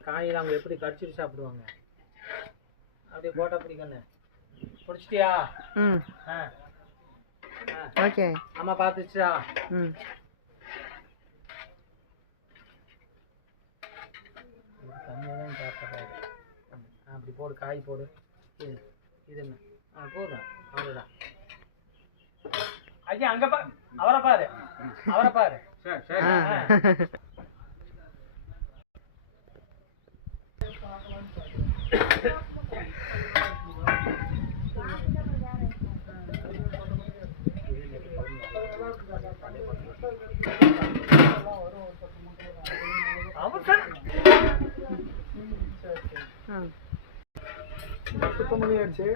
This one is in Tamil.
காயில் அவங்க எப்படி கடிச்சிட்டு சாப்பிடுவாங்க. அப்படியே போட்டா பிடிக்கணும். பிடிச்சிட்டியா? ம். ஓகே. அம்மா பார்த்துச்சா? ம். கம்மியாக தான் அப்படி போடு, காய் போடு. இது என்ன? போதும், அவ்வளோதான். ஐயா அங்கே பாரு, அவரை பாரு, அவரை பாரு. சரி சரி. சுத்தம் பண்ணியாச்சு.